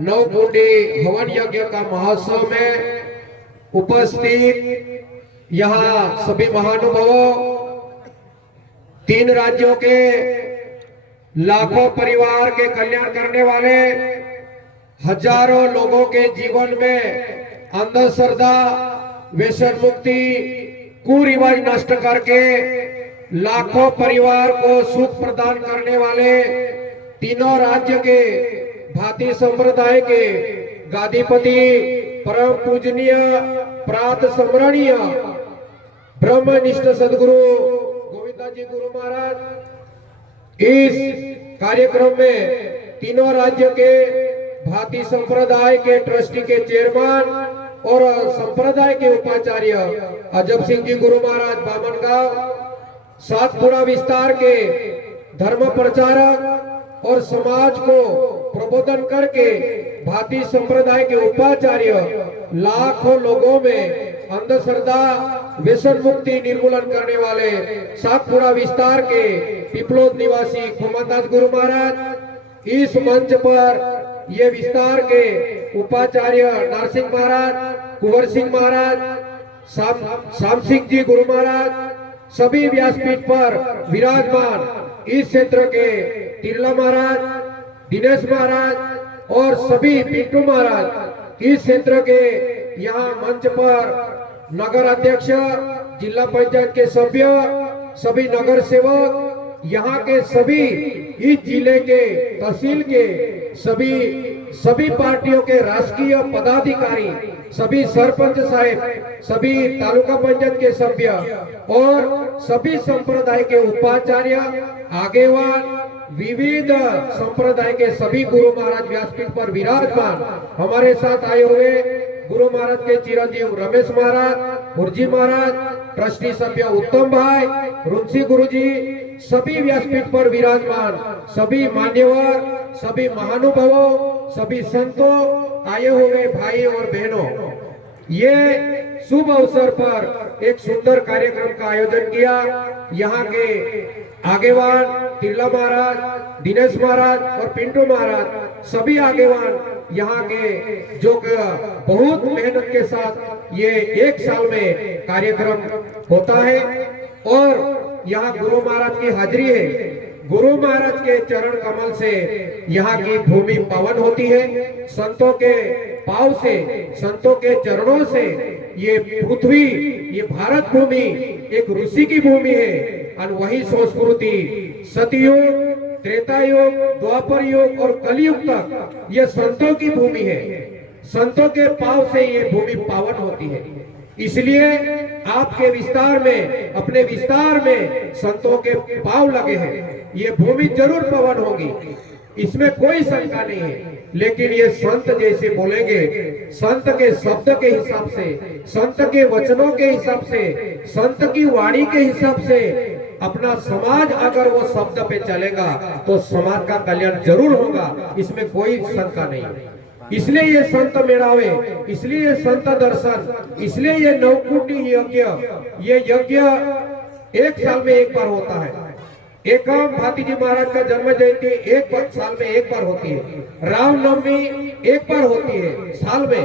नवकुंडी हवन यज्ञ का महोत्सव में उपस्थित यहाँ सभी महानुभावों, 3 राज्यों के लाखों परिवार के कल्याण करने वाले, हजारों लोगों के जीवन में अंधश्रद्धा, व्यसन मुक्ति, कुरिवाज नष्ट करके लाखों परिवार को सुख प्रदान करने वाले, तीनों राज्य के भाती संप्रदाय के गादीपति, परम पूजनीय, प्रात स्मरणीय ब्रह्मनिष्ठ सदगुरु गोविंद जी गुरु महाराज इस कार्यक्रम में तीनों राज्य के भाती संप्रदाय के ट्रस्टी के चेयरमैन और संप्रदाय के उपाचार्य अजब सिंह जी गुरु महाराज बामनगांव, सातपुड़ा विस्तार के धर्म प्रचारक और समाज को प्रबोधन करके भाती संप्रदाय के उपाचार्य लाखों लोगों में अंधश्रद्धा, व्यसन मुक्ति निर्मूलन करने वाले सातपुड़ा विस्तार के पिपलोद निवासी खोमनदास गुरु महाराज, इस मंच पर ये विस्तार के उपाचार्य नरसिंह महाराज, कुंवर सिंह महाराज, शाम सिंह जी गुरु महाराज, सभी व्यासपीठ पर विराजमान इस क्षेत्र के तिरला महाराज, दिनेश महाराज और सभी पिंटू महाराज, इस क्षेत्र के यहाँ मंच पर नगर अध्यक्ष, जिला पंचायत के सभ्य, सभी नगर सेवक, यहाँ के सभी इस जिले के तहसील के सभी पार्टियों के राजकीय पदाधिकारी, सभी सरपंच साहब, सभी तालुका पंचायत के सभ्य और सभी संप्रदाय के उपाचार्य, आगेवान, विविध संप्रदाय के सभी गुरु महाराज व्यासपीठ पर विराजमान हमारे साथ आए हुए गुरु महाराज के चिरंजीव रमेश महाराज, मुरजी महाराज, ट्रस्टी सभ्य उत्तम भाई, रुंसी गुरु जी, सभी व्यासपीठ पर विराजमान सभी मान्यवर, सभी महानुभावों, सभी संतों, आए हुए भाई और बहनों, ये शुभ अवसर पर एक सुंदर कार्यक्रम का आयोजन किया। यहाँ के आगेवान तिरला महाराज, दिनेश महाराज और पिंटू महाराज, सभी आगेवान यहाँ के जो बहुत मेहनत के साथ ये एक साल में कार्यक्रम होता है और यहाँ गुरु महाराज की हाजिरी है। गुरु महाराज के चरण कमल से यहाँ की भूमि पावन होती है। संतों के पांव से, संतों के चरणों से ये पृथ्वी, ये भारत भूमि एक ऋषि की भूमि है और वही संस्कृति सतयुग, त्रेता युग, द्वापर युग और कलयुग तक ये संतों की भूमि है। संतों के पांव से ये भूमि पावन होती है। इसलिए आपके विस्तार में, अपने विस्तार में संतों के पांव लगे हैं। ये भूमि जरूर पावन होगी, इसमें कोई शंका नहीं है। लेकिन ये संत जैसे बोलेंगे, संत के शब्द के हिसाब से, संत के वचनों के हिसाब से, संत की वाणी के हिसाब से अपना समाज अगर वो शब्द पे चलेगा तो समाज का कल्याण जरूर होगा, इसमें कोई शंका नहीं। इसलिए ये संत मेड़ावे, इसलिए ये संत दर्शन, इसलिए ये नवकुंडी यज्ञ, ये यज्ञ एक साल में एक बार होता है। एकम भाती जी महाराज का जन्म जयंती एक साल में एक बार होती है। रामनवमी एक बार होती है साल में।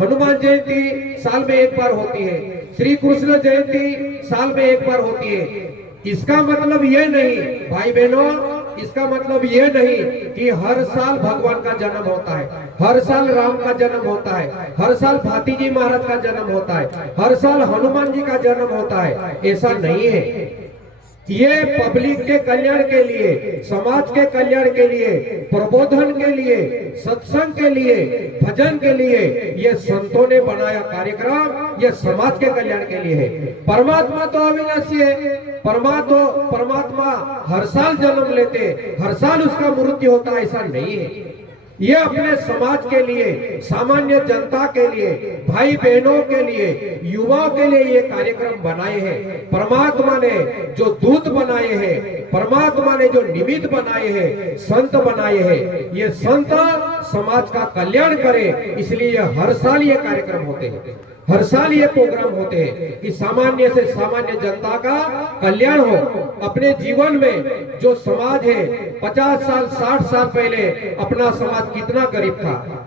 हनुमान जयंती साल में एक बार होती है। श्री कृष्ण जयंती साल में एक बार होती है। इसका मतलब ये नहीं भाई बहनों, इसका मतलब ये नहीं कि हर साल भगवान का जन्म होता है, हर साल राम का जन्म होता है, हर साल भाती जी महाराज का जन्म होता है, हर साल हनुमान जी का जन्म होता है। ऐसा नहीं है। ये पब्लिक के कल्याण के लिए, समाज के कल्याण के लिए, प्रबोधन के लिए, सत्संग के लिए, भजन के लिए ये संतों ने बनाया कार्यक्रम, ये समाज के कल्याण के लिए है। परमात्मा तो अविनाशी है। परमात्मा हर साल जन्म लेते, हर साल उसका मृत्यु होता है, ऐसा नहीं है। ये अपने समाज के लिए, सामान्य जनता के लिए, भाई बहनों के लिए, युवाओं के लिए ये कार्यक्रम बनाए हैं। परमात्मा ने जो दूत बनाए हैं, परमात्मा ने जो निमित्त बनाए हैं, संत बनाए हैं, ये संत समाज का कल्याण करे, इसलिए हर साल ये कार्यक्रम होते हैं, हर साल ये प्रोग्राम होते हैं कि सामान्य से सामान्य जनता का कल्याण हो। अपने जीवन में जो समाज है 50 साल 60 साल पहले अपना समाज कितना गरीब था,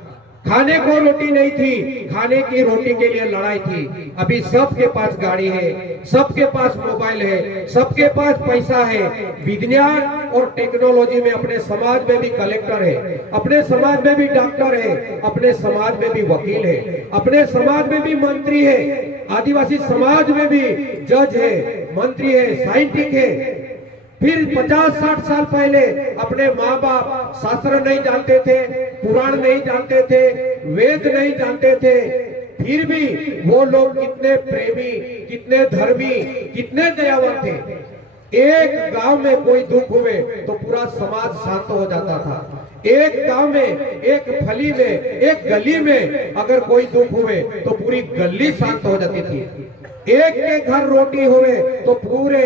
खाने को रोटी नहीं थी, खाने की रोटी के लिए लड़ाई थी। अभी सबके पास गाड़ी है, सबके पास मोबाइल है, सबके पास पैसा है। विज्ञान और टेक्नोलॉजी में अपने समाज में भी कलेक्टर है, अपने समाज में भी डॉक्टर है, अपने समाज में भी वकील है, अपने समाज में भी मंत्री है, आदिवासी समाज में भी जज है, मंत्री है, साइंटिस्ट है। फिर 50-60 साल पहले अपने माँ बाप शास्त्र नहीं जानते थे, पुराण नहीं जानते थे, वेद नहीं जानते थे, फिर भी वो लोग कितने प्रेमी, कितने धर्मी, कितने दयावान थे। एक गांव में कोई दुख हुए तो पूरा समाज शांत हो जाता था। एक गांव में, एक फली में, एक गली में अगर कोई दुख हुए तो पूरी गली शांत हो जाती थी। एक के घर रोटी हुए तो पूरे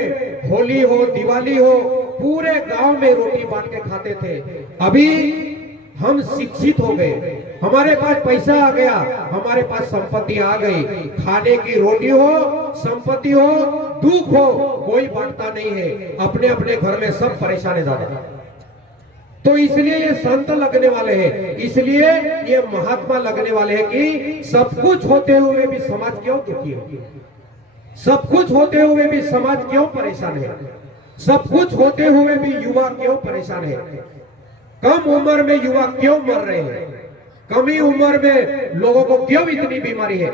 होली हो, दिवाली हो, पूरे गांव में रोटी बांट के खाते थे। अभी हम शिक्षित हो गए, हमारे पास पैसा आ गया, हमारे पास संपत्ति आ गई, खाने की रोटी हो, संपत्ति हो, दुख हो, कोई बांटता नहीं है। अपने अपने घर में सब परेशान है ज्यादा। तो इसलिए ये संत लगने वाले हैं, इसलिए ये महात्मा लगने वाले हैं कि सब कुछ होते हुए भी समाज क्यों दुखी है, सब कुछ होते हुए भी समाज क्यों परेशान है, सब कुछ होते हुए भी युवा क्यों परेशान है, कम उम्र में युवा क्यों मर रहे हैं, कम ही उम्र में लोगों को क्यों इतनी बीमारी है।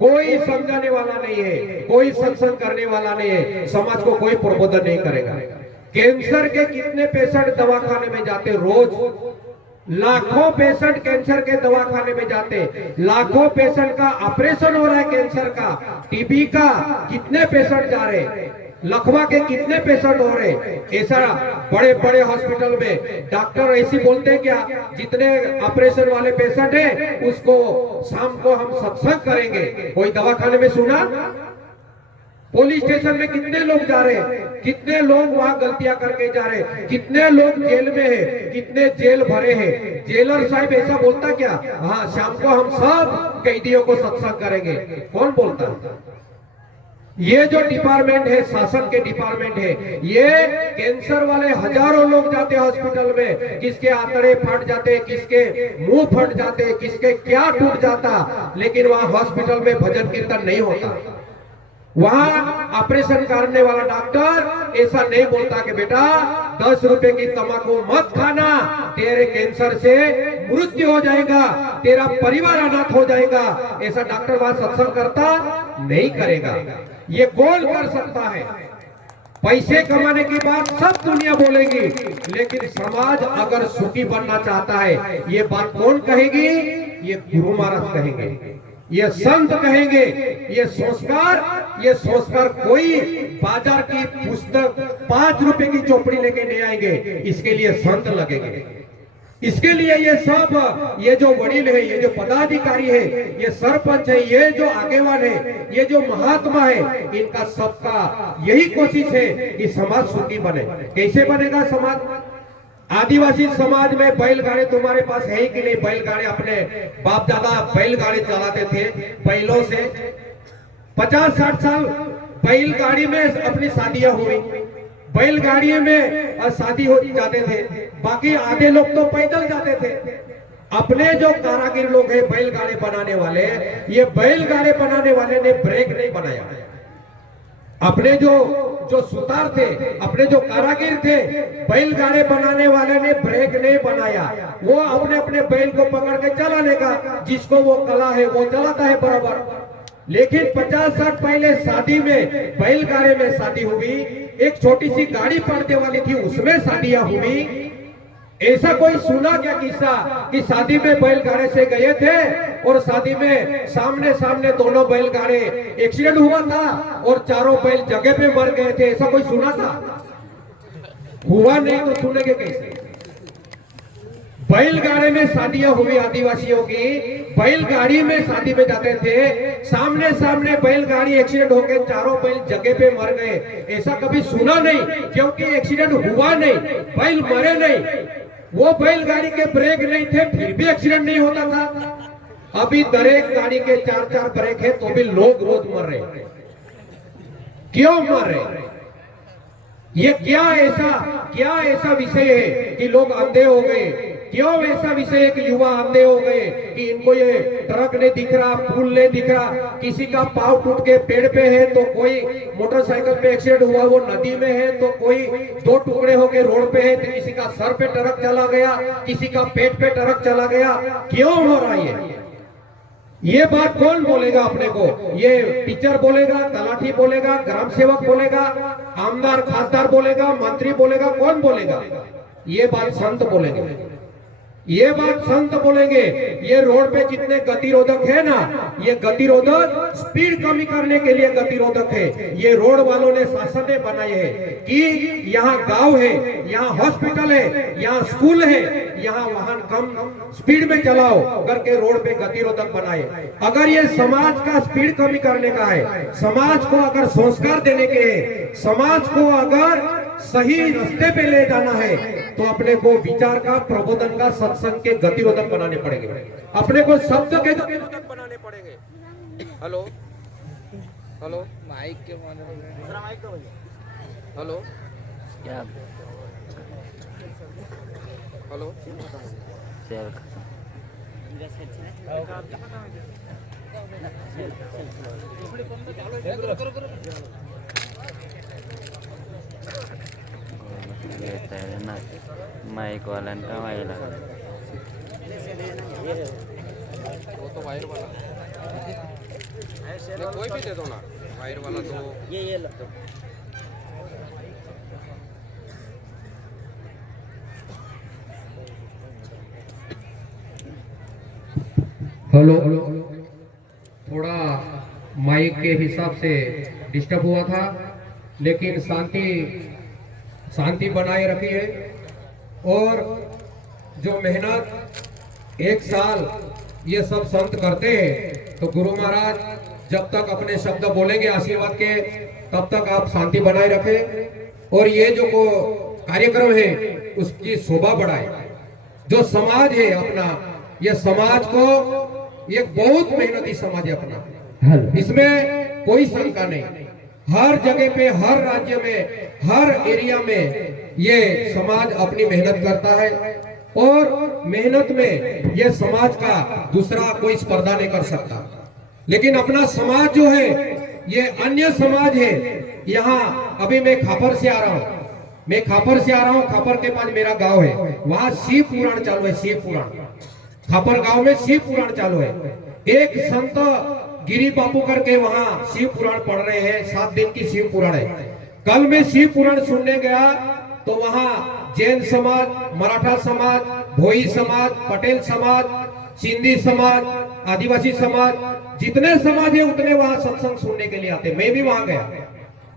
कोई समझाने वाला नहीं है, कोई सत्संग करने वाला नहीं है, समाज को कोई प्रबोधन नहीं करेगा। कैंसर के कितने पेशेंट दवाखाने में जाते, रोज लाखों पेशेंट कैंसर के दवाखाने में जाते, लाखों पेशेंट का ऑपरेशन हो रहा है कैंसर का, टीबी का कितने पेशेंट जा रहे, लकवा के कितने पेशेंट हो रहे। ऐसा बड़े बड़े हॉस्पिटल में डॉक्टर ऐसी बोलते हैं क्या, जितने ऑपरेशन वाले पेशेंट है उसको शाम को हम सत्संग करेंगे। कोई दवाखाने में सुना? पुलिस स्टेशन में कितने लोग जा रहे हैं, कितने लोग वहां गलतियां करके जा रहे हैं, कितने लोग जेल में है, कितने जेल भरे हैं। जेलर साहब ऐसा बोलता क्या, हाँ शाम को हम सब कैदियों को सत्संग करेंगे? कौन बोलता? ये जो डिपार्टमेंट है, शासन के डिपार्टमेंट है, ये कैंसर वाले हजारों लोग जाते हॉस्पिटल में, किसके आंतड़े फट जाते, किसके मुंह फट जाते, किसके क्या टूट जाता, लेकिन वहां हॉस्पिटल में भजन कीर्तन नहीं होता। वहां ऑपरेशन करने वाला डॉक्टर ऐसा नहीं बोलता कि बेटा 10 रुपए की तंबाकू मत खाना, तेरे कैंसर से मृत्यु हो जाएगा, तेरा परिवार अनाथ हो जाएगा। ऐसा डॉक्टर वहां सत्संग करता नहीं करेगा। ये कौन कर सकता है? पैसे कमाने की बात सब दुनिया बोलेगी, लेकिन समाज अगर सुखी बनना चाहता है, ये बात कौन कहेगी? ये गुरु महाराज कहेंगे, ये संत कहेंगे। ये संस्कार कोई बाजार की पुस्तक 5 रुपए की चौपड़ी लेके नहीं आएंगे, इसके लिए संत लगेंगे। इसके लिए ये सब, ये जो वडील है, ये जो पदाधिकारी है, ये सरपंच है, ये जो आगेवान है, ये जो महात्मा है, इनका सबका यही कोशिश है कि समाज सुखी बने। कैसे बनेगा समाज? आदिवासी समाज में बैलगाड़ी तुम्हारे पास है कि नहीं? बैलगाड़ी अपने बाप दादा बैलगाड़ी चलाते थे बैलों से। 50-60 साल बैलगाड़ी में अपनी शादियां हुई, बैलगाड़ी में शादी हो जाते थे, बाकी आधे लोग तो पैदल जाते थे। अपने जो कारागिर लोग हैं बैलगाड़ी बनाने वाले, ये बैलगाड़ी बनाने वाले ने ब्रेक नहीं बनाया। अपने जो सुतार थे, अपने जो कारागिर थे, बैलगाड़ी बनाने वाले ने ब्रेक नहीं बनाया। वो अपने अपने बैल को पकड़ के चलाने का, जिसको वो कला है वो चलाता है बराबर। लेकिन 50-60 पहले शादी में, बैलगाड़ी में शादी हुई, एक छोटी सी गाड़ी पड़ने वाली थी, उसमें शादियां हुई। ऐसा कोई सुना क्या किस्सा कि शादी में बैलगाड़ी से गए थे और शादी में सामने सामने दोनों बैलगाड़ी एक्सीडेंट हुआ था और चारों बैल जगह पे मर गए थे? ऐसा कोई सुना था? हुआ नहीं तो सुनेंगे कैसे? बैलगाड़ी में शादियां हुई आदिवासियों की, बैलगाड़ी में शादी में जाते थे, सामने सामने बैलगाड़ी एक्सीडेंट होकर चारों बैल जगह पे मर गए। ऐसा कभी सुना नहीं, क्योंकि एक्सीडेंट हुआ नहीं, बैल मरे नहीं। वो बैलगाड़ी के ब्रेक नहीं थे फिर भी एक्सीडेंट नहीं होता था। अभी दरेक गाड़ी के 4-4 ब्रेक है तो भी लोग रोज मर रहे। क्यों मर रहे? ये क्या ऐसा विषय है कि लोग अंधे हो गए? क्यों ऐसा विषय है कि युवा अंधे हो गए कि इनको ये ट्रक नहीं दिख रहा, पुल नहीं दिख रहा, किसी का पांव टूट के पेड़ पे है तो कोई मोटरसाइकिल पे एक्सीडेंट हुआ वो नदी में है तो कोई 2 टुकड़े होके रोड पे है तो किसी का सर पे ट्रक चला गया, किसी का पेट पे ट्रक चला गया। क्यों हो रहा है ये बात कौन बोलेगा अपने को? ये टीचर बोलेगा, तलाठी बोलेगा, ग्राम सेवक बोलेगा, आमदार खासदार बोलेगा, मंत्री बोलेगा, कौन बोलेगा? ये बात संत बोलेंगे। ये बात संत बोलेंगे। ये रोड पे जितने गतिरोधक है ना, ये गतिरोधक स्पीड कमी करने के लिए गतिरोधक है। ये रोड वालों ने शासन ने बनाए हैं कि यहाँ गांव है, यहाँ हॉस्पिटल है, यहाँ स्कूल है, यहाँ वाहन कम स्पीड में चलाओ करके रोड पे गतिरोधक बनाए। अगर ये समाज का स्पीड कमी करने का है, समाज को अगर संस्कार देने के है, समाज को अगर सही रास्ते पे ले जाना है तो अपने को विचार का, प्रबोधन का, सत्संग के गतिरोधक बनाने पड़ेंगे। अपने को शब्द के गतिरोधक बनाने पड़ेंगे। हेलो हेलो माइक के हेलो क्या हेलो माइक वाला का वाइला वो तो वायर वाला कोई भी दे दो ना, वायर वाला तो ये लो। हेलो, थोड़ा माइक के हिसाब से डिस्टर्ब हुआ था, लेकिन शांति बनाए रखी है। और जो मेहनत 1 साल ये सब संत करते हैं तो गुरु महाराज जब तक अपने शब्द बोलेंगे आशीर्वाद के तब तक आप शांति बनाए रखें और ये जो कार्यक्रम है उसकी शोभा बढ़ाए। जो समाज है अपना, ये समाज को एक बहुत मेहनती समाज है अपना, इसमें कोई शंका नहीं। हर जगह पे, हर राज्य में, हर एरिया में ये समाज अपनी मेहनत करता है और मेहनत में ये समाज का दूसरा कोई स्पर्धा नहीं कर सकता। लेकिन अपना समाज जो है ये अन्य समाज है। यहाँ अभी मैं खापर से आ रहा हूँ, खापर के पास मेरा गांव है, वहाँ शिव पुराण चालू है। शिव पुराण खापर गांव में शिव पुराण चालू है। एक संत गिरी बापू करके वहाँ शिव पुराण पढ़ रहे हैं, 7 दिन की शिव पुराण है। कल मैं शिव पुराण सुनने गया तो वहाँ जैन समाज, मराठा समाज, भोई समाज, पटेल समाज, सिंधी समाज, आदिवासी समाज, जितने समाज है उतने वहाँ सत्संग सुनने के लिए आते। मैं भी वहाँ गया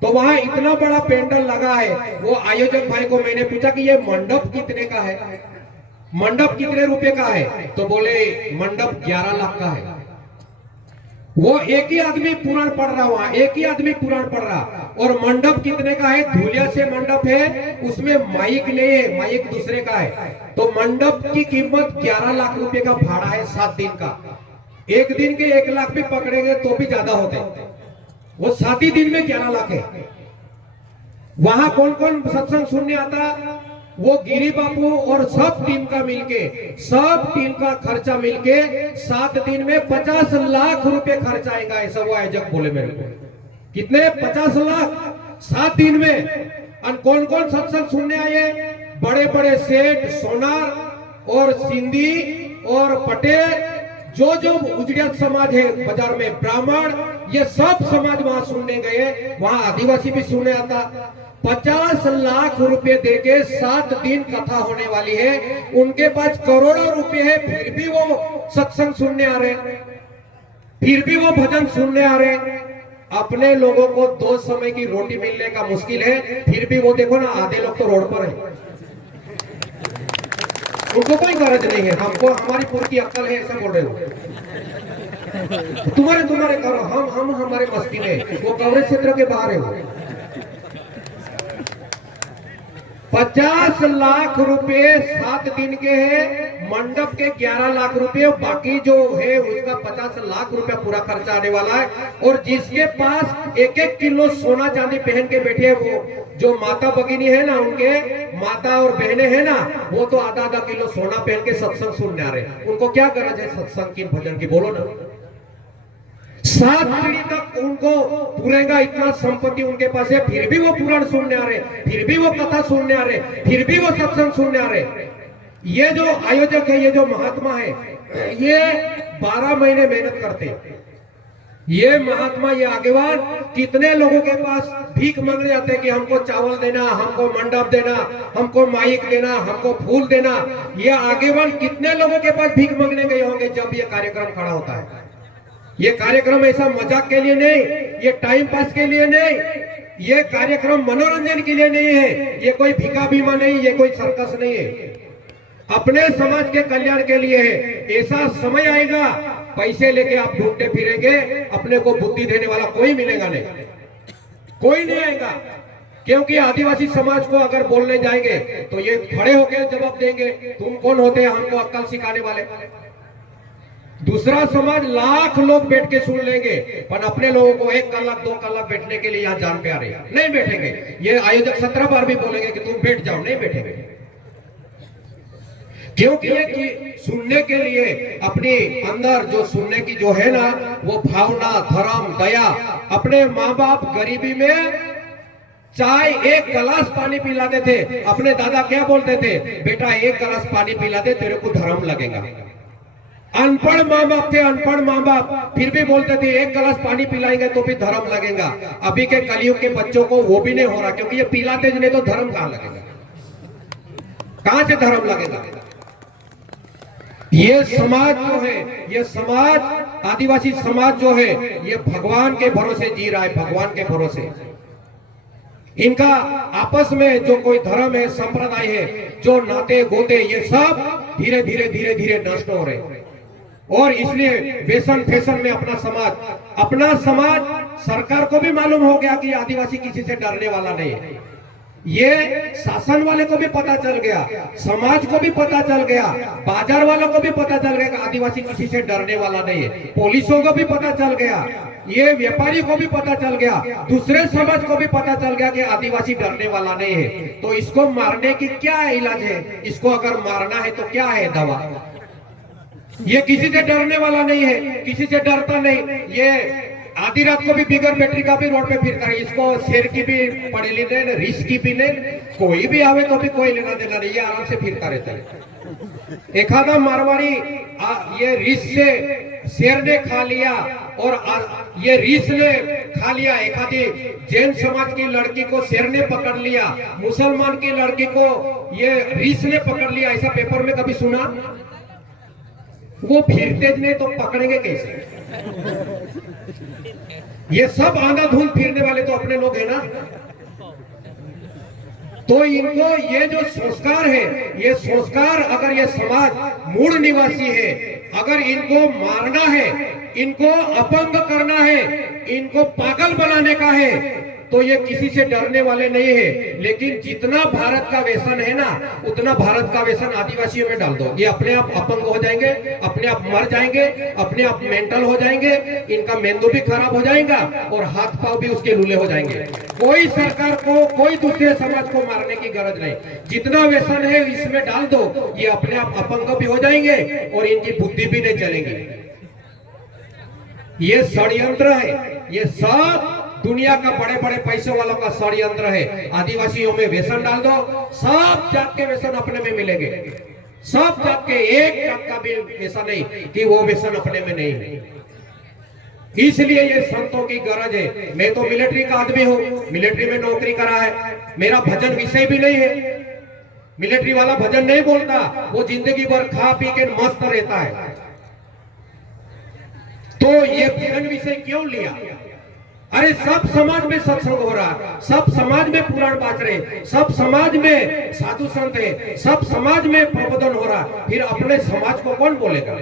तो वहाँ इतना बड़ा पेंडल लगा है। वो आयोजक भाई को मैंने पूछा कि ये मंडप कितने का है, मंडप कितने रुपए का है? तो बोले मंडप 11 लाख का है। वो एक ही आदमी पुराण पढ़ रहा, वहां एक ही आदमी पुराण पढ़ रहा। और मंडप कितने का है? धूलिया से मंडप है, उसमें माइक नहीं है, माइक दूसरे का है। तो मंडप की कीमत 11 लाख रुपए का भाड़ा है 7 दिन का। एक दिन के 1 लाख भी पकड़ेंगे तो भी ज्यादा होते, वो 7 ही दिन में 11 लाख है। वहां कौन कौन सत्संग सुनने आता? वो गिरी बापू और सब टीम का मिलके, सब टीम का खर्चा मिलके 7 दिन में 50 लाख रुपए खर्च आएगा, ऐसा वो आयोजक बोले मेरे को। कितने? 50 लाख 7 दिन में। और कौन कौन सत्संग सुनने आए? बड़े बड़े सेठ, सोनार और सिंधी और पटेल, जो उजड़िया समाज है बाजार में, ब्राह्मण, ये सब समाज वहां सुनने गए। वहां आदिवासी भी सुनने आता। 50 लाख रुपए देके 7 दिन कथा होने वाली है। उनके पास करोड़ों रुपए है, फिर भी वो सत्संग सुनने आ रहे, फिर भी वो भजन सुनने आ रहे। अपने लोगों को 2 समय की रोटी मिलने का मुश्किल है, फिर भी वो देखो ना, आधे लोग तो रोड पर है, उनको कोई गरज नहीं है। हमको हमारी पूरी अक्ल है ऐसा बोल रहे हो। तुम्हारे करो, हम हमारे मस्ती में, वो कवरेज क्षेत्र के बाहर है। 50 लाख रुपए 7 दिन के हैं, मंडप के 11 लाख रुपए, बाकी जो है उसका 50 लाख रुपया पूरा खर्चा आने वाला है। और जिसके पास 1-1 किलो सोना चांदी पहन के बैठे हैं, वो जो माता भगिनी है ना, उनके माता और बहनें हैं ना, वो तो आधा किलो सोना पहन के सत्संग सुनने आ रहे हैं। उनको क्या गरज है सत्संग की, भजन की, बोलो ना। 7 पीढ़ी तक उनको पूरेगा इतना संपत्ति उनके पास है, फिर भी वो पुराण सुनने आ रहे, फिर भी वो कथा सुनने आ रहे, फिर भी वो सत्संग सुनने आ रहे। ये जो आयोजक है, ये जो महात्मा है, ये 12 महीने मेहनत करते हैं। ये महात्मा, ये आगेवान कितने लोगों के पास भीख मांगने जाते हैं कि हमको चावल देना, हमको मंडप देना, हमको माइक देना, हमको फूल देना। ये आगेवान कितने लोगों के पास भीख मांगने गए होंगे जब ये कार्यक्रम खड़ा होता है। ये कार्यक्रम ऐसा मजाक के लिए नहीं, ये टाइम पास के लिए नहीं, ये कार्यक्रम मनोरंजन के लिए नहीं है, ये कोई भिका बीमा नहीं, ये कोई सर्कस नहीं है, अपने समाज के कल्याण के लिए है। ऐसा समय आएगा, पैसे लेके आप ढूंढते फिरेंगे, अपने को बुद्धि देने वाला कोई मिलेगा नहीं, कोई नहीं आएगा। क्योंकि आदिवासी समाज को अगर बोलने जाएंगे तो ये खड़े होकर जवाब देंगे, तुम कौन होते हैं हमको अक्ल सिखाने वाले। दूसरा समाज लाख लोग बैठ के सुन लेंगे, पर अपने लोगों को 1 कलाक 2 कलाक बैठने के लिए यहाँ जान पे आ रही है, नहीं बैठेंगे। ये आयोजक 17 बार भी बोलेंगे कि तुम बैठ जाओ, नहीं बैठेंगे। क्योंकि ये कि सुनने के लिए अपने अंदर जो सुनने की जो है ना, वो भावना, धर्म, दया। अपने माँ बाप गरीबी में चाय 1 गिलास पानी पिलाते थे, अपने दादा क्या बोलते थे, बेटा 1 गिलास पानी पिला दे, तेरे को धर्म लगेगा। अनपढ़ माँ बाप थे, अनपढ़ माँ बाप फिर भी बोलते थे 1 गिलास पानी पिलाएंगे तो भी धर्म लगेगा। अभी के कलयुग के बच्चों को वो भी नहीं हो रहा, क्योंकि ये पिलाते नहीं तो धर्म कहां लगेगा, कहां से धर्म लगेगा। ये समाज जो है, ये समाज, आदिवासी समाज जो है, ये भगवान के भरोसे जी रहा है, भगवान के भरोसे। इनका आपस में जो कोई धर्म है, संप्रदाय है, जो नाते गोते, ये सब धीरे धीरे धीरे धीरे नष्ट हो रहे हैं। और इसलिए फैशन फैशन में अपना समाज सरकार को भी मालूम हो गया कि आदिवासी किसी से डरने वाला नहीं है। ये शासन वाले को भी पता चल गया, समाज को भी पता चल गया, बाजार वालों को भी पता चल गया कि आदिवासी किसी से डरने वाला नहीं है, पुलिसों को भी पता चल गया, ये व्यापारी को भी पता चल गया, दूसरे समाज को भी पता चल गया कि आदिवासी डरने वाला नहीं है। तो इसको मारने की क्या इलाज है, इसको अगर मारना है तो क्या है दवा। ये किसी से डरने वाला नहीं है, किसी से डरता नहीं। ये आधी रात को भी बिगर बैटरी का भी रोड पे फिरता है, इसको शेर की भी पड़ी नहीं, रिस्क की भी नहीं, कोई भी आवे तो भी कोई लेना देना नहीं, ये आराम से फिरता रहता है। एखादा मारवाड़ी ये रिस से शेर ने खा लिया और ये रिस ने खा लिया, एखादी जैन समाज की लड़की को शेर ने पकड़ लिया, मुसलमान की लड़की को ये रिस ने पकड़ लिया, ऐसा पेपर में कभी सुना? वो फिरते नहीं तो पकड़ेंगे कैसे? ये सब आंधाधुंध फिरने वाले तो अपने लोग हैं ना। तो इनको ये जो संस्कार है, ये संस्कार अगर ये समाज मूल निवासी है, अगर इनको मारना है, इनको अपंग करना है, इनको पागल बनाने का है, तो ये किसी से डरने वाले नहीं है। लेकिन जितना भारत का व्यसन है ना, उतना भारत का व्यसन आदिवासियों में डाल दो, ये अपने आप अपंग हो जाएंगे, अपने आप मर जाएंगे, अपने आप मेंटल हो जाएंगे, इनका मेंदू भी खराब हो जाएगा और हाथ पांव भी उसके लूले हो जाएंगे। कोई सरकार को, कोई दूसरे समाज को मारने की गरज नहीं, जितना व्यसन है इसमें डाल दो, ये अपने आप अपंग भी हो जाएंगे और इनकी बुद्धि भी नहीं चलेगी। ये षड्यंत्र है, ये सब दुनिया का बड़े बड़े पैसे वालों का षड्यंत्र है। आदिवासियों में व्यसन डाल दो, सब जात के व्यसन अपने में मिलेंगे, सब जात के, एक जात का भी ऐसा नहीं कि वो व्यसन अपने में नहीं है। इसलिए ये संतों की गरज है। मैं तो मिलिट्री का आदमी हूँ, मिलिट्री में नौकरी करा है, मेरा भजन विषय भी नहीं है। मिलिट्री वाला भजन नहीं बोलता, वो जिंदगी भर खा पी के मस्त रहता है। तो ये भजन विषय क्यों लिया? अरे सब समाज में सत्संग हो रहा, सब समाज में पुराण बाज रहे, सब समाज में साधु संत है, सब समाज में प्रबोधन हो रहा, फिर अपने समाज को कौन बोलेगा?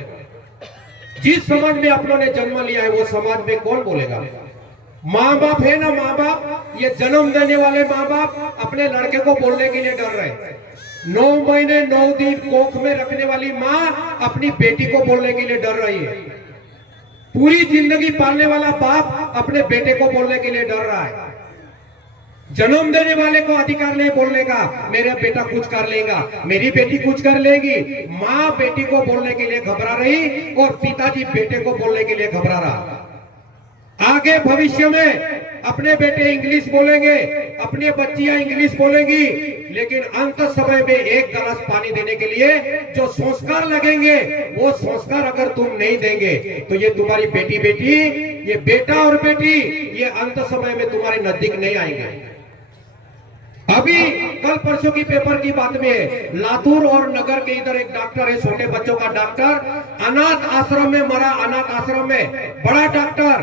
जिस समाज में अपनों ने जन्म लिया है वो समाज में कौन बोलेगा? माँ बाप है ना, माँ बाप ये जन्म देने वाले माँ बाप अपने लड़के को बोलने के लिए डर रहे हैं। 9 महीने 9 दिन कोख में रखने वाली माँ अपनी बेटी को बोलने के लिए डर रही है। पूरी जिंदगी पालने वाला बाप अपने बेटे को बोलने के लिए डर रहा है। जन्म देने वाले को अधिकार नहीं बोलने का, मेरा बेटा कुछ कर लेगा, मेरी बेटी कुछ कर लेगी। माँ बेटी को बोलने के लिए घबरा रही और पिताजी बेटे को बोलने के लिए घबरा रहा। आगे भविष्य में अपने बेटे इंग्लिश बोलेंगे, अपनी बच्चियां इंग्लिश बोलेंगी, लेकिन अंत समय में एक गिलास पानी देने के लिए जो संस्कार लगेंगे, वो संस्कार अगर तुम नहीं देंगे तो ये तुम्हारी बेटी, ये बेटा और बेटी, ये अंत समय में तुम्हारे नजदीक नहीं आएंगे। अभी कल परसों की पेपर की बात में है, लातूर और नगर के इधर एक डॉक्टर है, छोटे बच्चों का डॉक्टर, अनाथ आश्रम में मरा। अनाथ आश्रम में बड़ा डॉक्टर,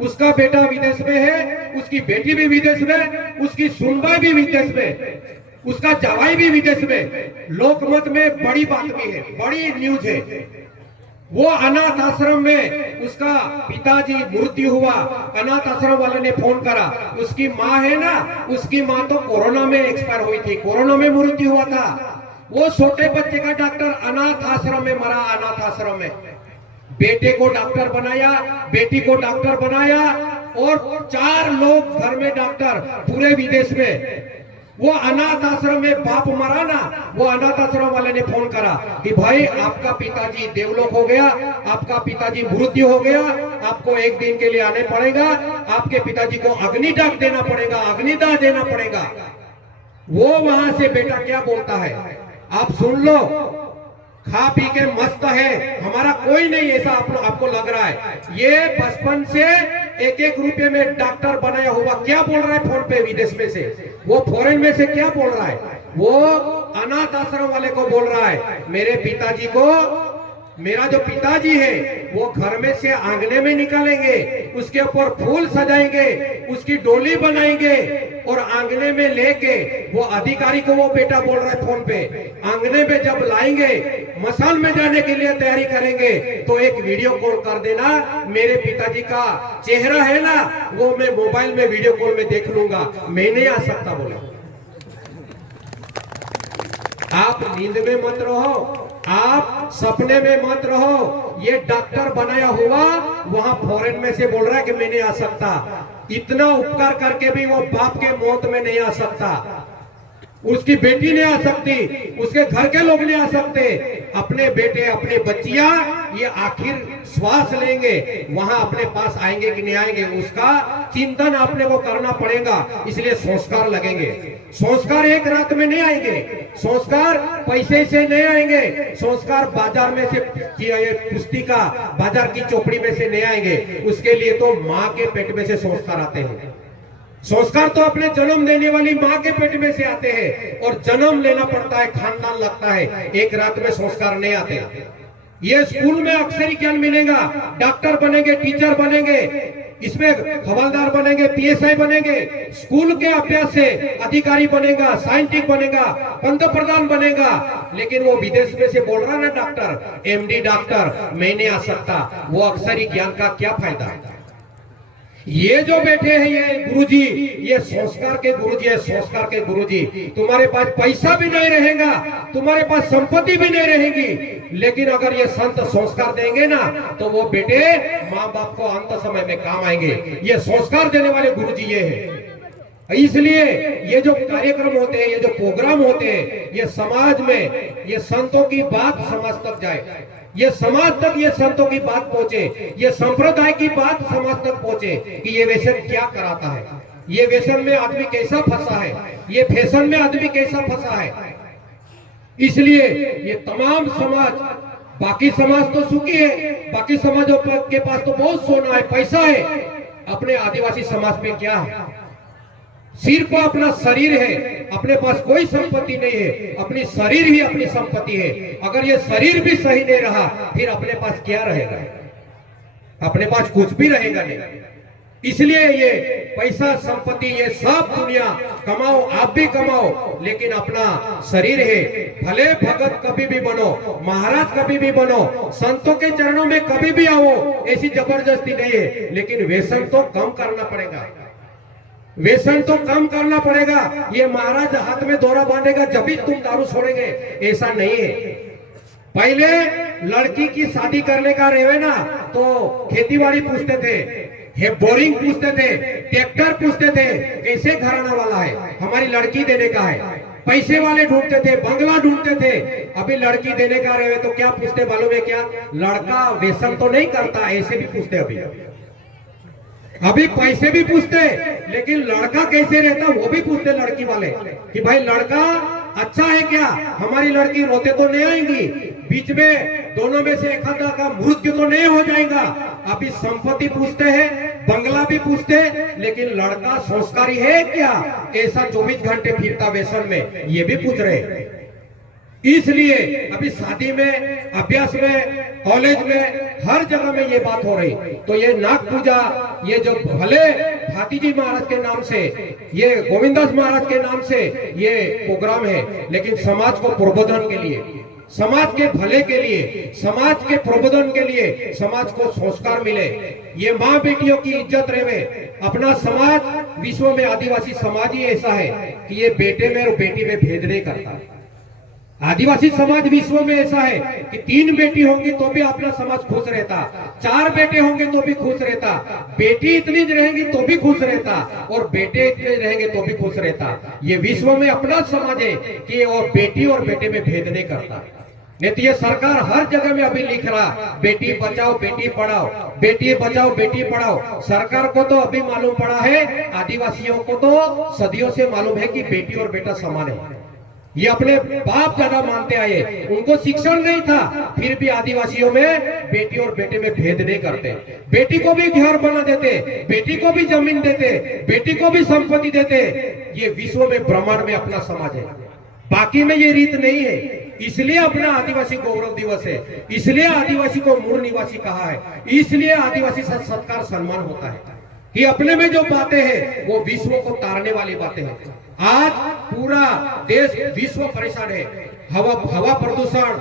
उसका बेटा विदेश में है, उसकी बेटी भी विदेश में, उसकी सुनवाई भी विदेश में, उसका जवाई भी विदेश में। लोकमत में बड़ी बात भी है, बड़ी न्यूज है। वो अनाथ आश्रम में उसका पिताजी मृत्यु हुआ, अनाथ आश्रम वाले ने फोन करा, उसकी माँ है ना, उसकी माँ तो कोरोना में एक्सपायर हुई थी, कोरोना में मृत्यु हुआ था। वो छोटे बच्चे का डॉक्टर अनाथ आश्रम में मरा। अनाथ आश्रम में बेटे को डॉक्टर बनाया, बेटी को डॉक्टर बनाया और 4 लोग घर में डॉक्टर, पूरे विदेश में। वो अनाथ आश्रम में बाप मरा ना, वो अनाथ आश्रम वाले ने फोन करा कि भाई आपका पिताजी देवलोक हो गया, आपका पिताजी मृत्यु हो गया, आपको 1 दिन के लिए आने पड़ेगा, आपके पिताजी को अग्निदाह देना पड़ेगा, अग्निदाह देना पड़ेगा। वो वहां से बेटा क्या बोलता है आप सुन लो, खा पी के मस्त है, हमारा कोई नहीं, ऐसा आपको लग रहा है। ये बचपन से 1-1 रुपये में डॉक्टर बनाया हुआ क्या बोल रहा है फोन पे विदेश में से, वो फॉरेन में से क्या बोल रहा है, वो अनाथ आश्रम वाले को बोल रहा है मेरे पिताजी को, मेरा जो पिताजी है वो घर में से आंगने में निकालेंगे, उसके ऊपर फूल सजाएंगे, उसकी डोली बनाएंगे और आंगने में लेके, वो अधिकारी को वो बेटा बोल रहा है फोन पे, आंगने में जब लाएंगे, मसाल में जाने के लिए तैयारी करेंगे तो एक वीडियो कॉल कर देना, मेरे पिताजी का चेहरा है ना वो मैं मोबाइल में वीडियो कॉल में देख लूंगा, मैं नहीं आ सकता बोला। आप नींद में मत रहो, आप सपने में मत रहो। ये डॉक्टर बनाया हुआ वहां फॉरेन में से बोल रहा है कि मैं नहीं आ सकता। इतना उपकार करके भी वो बाप के मौत में नहीं आ सकता, उसकी बेटी नहीं आ सकती, उसके घर के लोग नहीं आ सकते। अपने बेटे अपने बच्चियां ये आखिर श्वास लेंगे, वहां अपने पास आएंगे कि नहीं आएंगे, उसका चिंतन अपने को करना पड़ेगा। इसलिए संस्कार लगेंगे। संस्कार एक रात में नहीं आएंगे, संस्कार पैसे से नहीं आएंगे, संस्कार बाजार में से पुस्तिका बाजार की चोपड़ी में से नहीं आएंगे। उसके लिए तो माँ के पेट में से संस्कार आते हैं। संस्कार तो अपने जन्म देने वाली माँ के पेट में से आते हैं और जन्म लेना पड़ता है, खानदान लगता है, एक रात में संस्कार नहीं आते। ये स्कूल में अक्सर ही ज्ञान मिलेगा, डॉक्टर बनेंगे, टीचर बनेंगे, इसमें हवलदार बनेंगे, पीएसआई बनेंगे, स्कूल के अभ्यास से अधिकारी बनेगा, साइंटिस्ट बनेगा, पंतप्रधान बनेगा। लेकिन वो विदेश में से बोल रहा ना डॉक्टर, एमडी डॉक्टर, मैं नहीं आ सकता, वो अक्सर ही ज्ञान का क्या फायदा है। ये जो बैठे हैं ये गुरुजी, ये संस्कार के गुरुजी है, संस्कार के गुरुजी। तुम्हारे पास पैसा भी नहीं रहेगा, तुम्हारे पास संपत्ति भी नहीं रहेगी, लेकिन अगर ये संत संस्कार देंगे ना तो वो बेटे माँ बाप को अंत समय में काम आएंगे। ये संस्कार देने वाले गुरुजी ये है। इसलिए ये जो कार्यक्रम होते हैं, ये जो प्रोग्राम होते हैं, ये समाज में ये संतों की बात समाज तक जाए, ये समाज तक ये संतों की बात पहुंचे, ये संप्रदाय की बात समाज तक पहुंचे कि ये व्यसन क्या कराता है, ये व्यसन में आदमी कैसा फंसा है, ये फैशन में आदमी कैसा फंसा है। इसलिए ये तमाम समाज, बाकी समाज तो सुखी है, बाकी समाजों के पास तो बहुत सोना है, पैसा है, अपने आदिवासी समाज में क्या है, सिर्फ अपना शरीर है, अपने पास कोई संपत्ति नहीं है, अपनी शरीर ही अपनी संपत्ति है। अगर ये शरीर भी सही नहीं रहा फिर अपने पास क्या रहेगा, अपने पास कुछ भी रहेगा नहीं। इसलिए ये पैसा संपत्ति ये सब दुनिया कमाओ, आप भी कमाओ, लेकिन अपना शरीर है, भले भगत कभी भी बनो, महाराज कभी भी बनो, संतों के चरणों में कभी भी आओ, ऐसी जबरदस्ती नहीं है, लेकिन व्यसन तो कम करना पड़ेगा। व्यसन तो कम करना पड़ेगा। ये महाराज हाथ में दौरा बांधेगा जब भी तुम दारू छोड़ेंगे, ऐसा नहीं है। पहले लड़की की शादी करने का रहे ना तो खेतीबाड़ी पूछते थे, ये बोरिंग पूछते थे, ट्रैक्टर पूछते थे, कैसे घराना वाला है, हमारी लड़की देने का है। पैसे वाले ढूंढते थे, बंगला ढूंढते थे। अभी लड़की देने का रहे तो क्या पूछते मालूम है क्या? लड़का व्यसन तो नहीं करता, ऐसे भी पूछते। अभी पैसे भी पूछते, लेकिन लड़का कैसे रहता वो भी पूछते लड़की वाले कि भाई लड़का अच्छा है क्या, हमारी लड़की रोते तो नहीं आएंगी, बीच में दोनों में से एक आधा का मृत्यु तो नहीं हो जाएगा। अभी संपत्ति पूछते हैं, बंगला भी पूछते, लेकिन लड़का संस्कारी है क्या, ऐसा 24 घंटे फिरता व्यसन में, ये भी पूछ रहे। इसलिए अभी शादी में, अभ्यास में, कॉलेज में, हर जगह में ये बात हो रही। तो ये नाग पूजा, ये जो भले भाती जी महाराज के नाम से, ये गोविंदास महाराज के नाम से ये प्रोग्राम है, लेकिन समाज को प्रबोधन के लिए, समाज के भले के लिए, समाज के प्रबोधन के लिए, समाज को संस्कार मिले, ये माँ बेटियों की इज्जत रहे। अपना समाज विश्व में आदिवासी समाज ही ऐसा है कि ये बेटे में और बेटी में भेद नहीं करता। आदिवासी समाज विश्व में ऐसा है कि 3 बेटी होंगी तो भी अपना समाज खुश रहता, 4 बेटे होंगे तो भी खुश रहता, बेटी इतनी रहेंगी तो भी खुश रहता, और बेटे इतने रहेंगे तो भी खुश रहता। ये विश्व में अपना समाज है कि और बेटी और बेटे में भेद नहीं करता। नहीं तो ये सरकार हर जगह में अभी लिख रहा बेटी बचाओ बेटी पढ़ाओ, बेटी बचाओ बेटी पढ़ाओ। सरकार को तो अभी मालूम पड़ा है, आदिवासियों को तो सदियों से मालूम है कि बेटी और बेटा समान है। ये अपने बाप दादा मानते आए, उनको शिक्षण नहीं था, फिर भी आदिवासियों में बेटी और बेटे में भेद नहीं करते। बेटी को भी घर बना देते, बेटी को भी जमीन देते, बेटी को भी संपत्ति देते। ये विश्व में ब्रह्मांड में अपना समाज है, बाकी में ये रीत नहीं है। इसलिए अपना आदिवासी गौरव दिवस है, इसलिए आदिवासी को मूल निवासी कहा है, इसलिए आदिवासी सत्कार सम्मान होता है कि अपने में जो बातें हैं वो विश्व को तारने वाली बातें हैं। आज पूरा देश विश्व परेशान है, हवा प्रदूषण,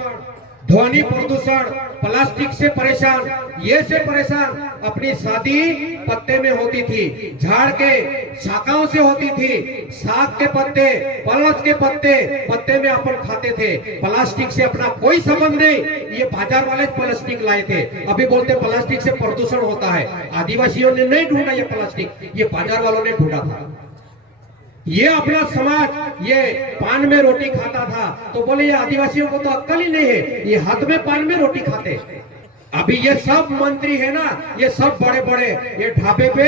ध्वनि प्रदूषण, प्लास्टिक से परेशान, ये से परेशान। अपनी शादी पत्ते में होती थी, झाड़ के शाखाओं से होती थी, साग के पत्ते, पलस के पत्ते में अपन खाते थे। प्लास्टिक से अपना कोई संबंध नहीं, ये बाजार वाले प्लास्टिक लाए थे। अभी बोलते प्लास्टिक से प्रदूषण होता है। आदिवासियों ने नहीं ढूंढा ये प्लास्टिक, ये बाजार वालों ने ढूंढा था। ये अपना समाज ये पान में रोटी खाता था, तो बोले ये आदिवासियों को तो अक्ल ही नहीं है, ये हाथ में पान में रोटी खाते। अभी ये सब मंत्री है ना, ये सब बड़े बड़े ये ढाबे पे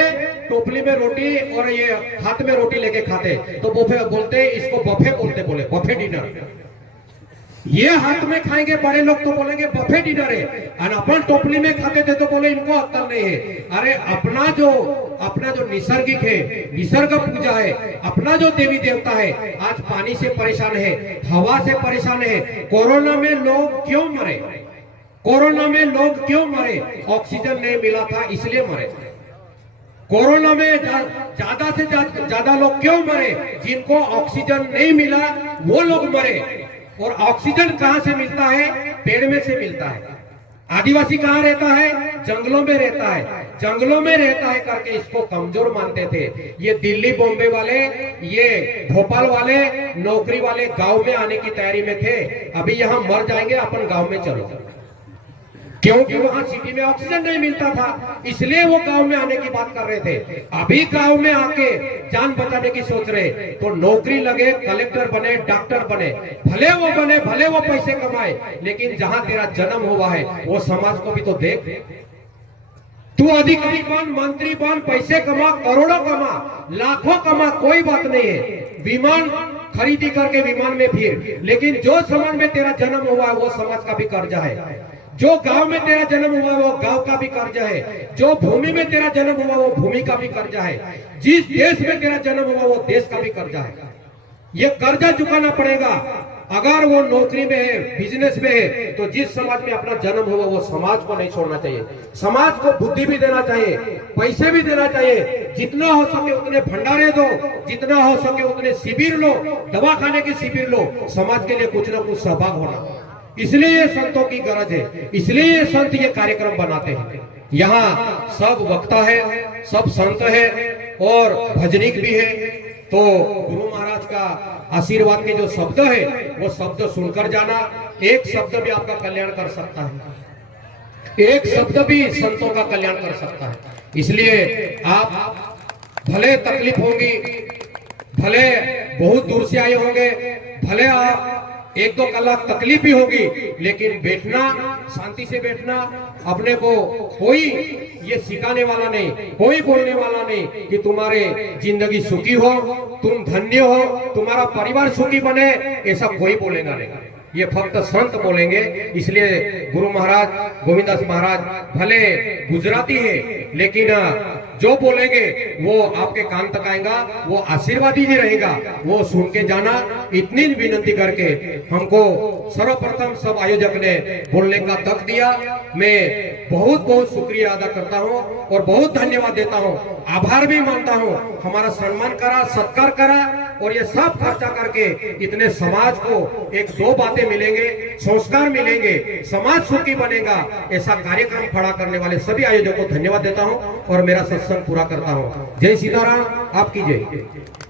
टोपली में रोटी और ये हाथ में रोटी लेके खाते, तो बफे बोलते, इसको बफे बोलते, बोले बफे डिनर। ये हाथ में खाएंगे बड़े लोग तो बोलेंगे बफे डिनर है, और अपन टोपली में खाते थे तो बोले इनको अक्ल नहीं है। अरे अपना जो निसर्गिक है, निसर्ग पूजा है, अपना जो देवी देवता है, आज पानी से परेशान है, हवा से परेशान है। कोरोना में लोग क्यों मरे? कोरोना में लोग क्यों मरे? ऑक्सीजन नहीं मिला था इसलिए मरे। कोरोना में ज्यादा से ज्यादा लोग क्यों मरे? जिनको ऑक्सीजन नहीं मिला वो लोग मरे। और ऑक्सीजन कहां से मिलता है? पेड़ में से मिलता है। आदिवासी कहां रहता है? जंगलों में रहता है। जंगलों में रहता है करके इसको कमजोर मानते थे। ये दिल्ली बॉम्बे वाले, ये भोपाल वाले, नौकरी वाले गांव में आने की तैयारी में थे। अभी यहां मर जाएंगे, अपन गांव में चलो, क्योंकि वहां सिटी में ऑक्सीजन नहीं मिलता था, इसलिए वो गांव में आने की बात कर रहे थे। अभी गांव में आके जान बचाने की सोच रहे, तो नौकरी लगे, कलेक्टर बने, डॉक्टर बने, भले वो पैसे कमाए, लेकिन जहां तेरा जन्म हुआ है वो समाज को भी तो देख। तू अधिकारी बन, मंत्री बन, पैसे कमा, करोड़ों कमा, लाखों कमा, कोई बात नहीं है, विमान खरीदी करके विमान में फिर, लेकिन जो समाज में तेरा जन्म हुआ है वो समाज का भी कर्जा है। जो गांव में तेरा जन्म हुआ वो गांव का भी कर्जा है। जो भूमि में तेरा जन्म हुआ वो भूमि का भी कर्जा है। जिस देश में तेरा जन्म हुआ वो देश का भी कर्जा है। ये कर्जा चुकाना पड़ेगा। अगर वो नौकरी में है, बिजनेस में है, तो जिस समाज में अपना जन्म हुआ वो समाज को नहीं छोड़ना चाहिए। समाज को बुद्धि भी देना चाहिए, पैसे भी देना चाहिए। जितना हो सके उतने भंडारे दो, जितना हो सके उतने शिविर लो, दवा खाने के शिविर लो। समाज के लिए कुछ ना कुछ सहभाग होना, इसलिए ये संतों की गरज है, इसलिए ये संत ये कार्यक्रम बनाते हैं। यहाँ सब वक्ता है, सब संत है और भजनिक भी है। तो गुरु महाराज का आशीर्वाद के जो शब्द है वो शब्द सुनकर जाना। एक शब्द भी आपका कल्याण कर सकता है, एक शब्द भी संतों का कल्याण कर सकता है। इसलिए आप भले तकलीफ होगी, भले बहुत दूर से आए होंगे, भले आप 1-2 कलाक तकलीफ भी होगी, लेकिन बैठना, शांति से बैठना। अपने को कोई ये सिखाने वाला नहीं, कोई बोलने वाला नहीं कि तुम्हारे जिंदगी सुखी हो, तुम धन्य हो, तुम्हारा परिवार सुखी बने, ऐसा कोई बोलेगा नहीं। ये फक्त संत बोलेंगे। इसलिए गुरु महाराज गोविंदास महाराज भले गुजराती है, लेकिन जो बोलेंगे वो आपके कान तक आएगा, वो आशीर्वादी ही रहेगा, वो सुन के जाना। इतनी विनती करके हमको सर्वप्रथम सब आयोजक ने बोलने का तक दिया। मैं बहुत बहुत शुक्रिया अदा करता हूँ और बहुत धन्यवाद देता हूँ, आभार भी मानता हूँ। हमारा सम्मान करा, सत्कार करा और ये सब खर्चा करके इतने समाज को 1-2 बातें मिलेंगे, संस्कार मिलेंगे, समाज सुखी बनेगा, ऐसा कार्यक्रम खड़ा करने वाले सभी आयोजकों को धन्यवाद देता हूं और मेरा सत्संग पूरा करता हूं। जय सीताराम, आपकी जय।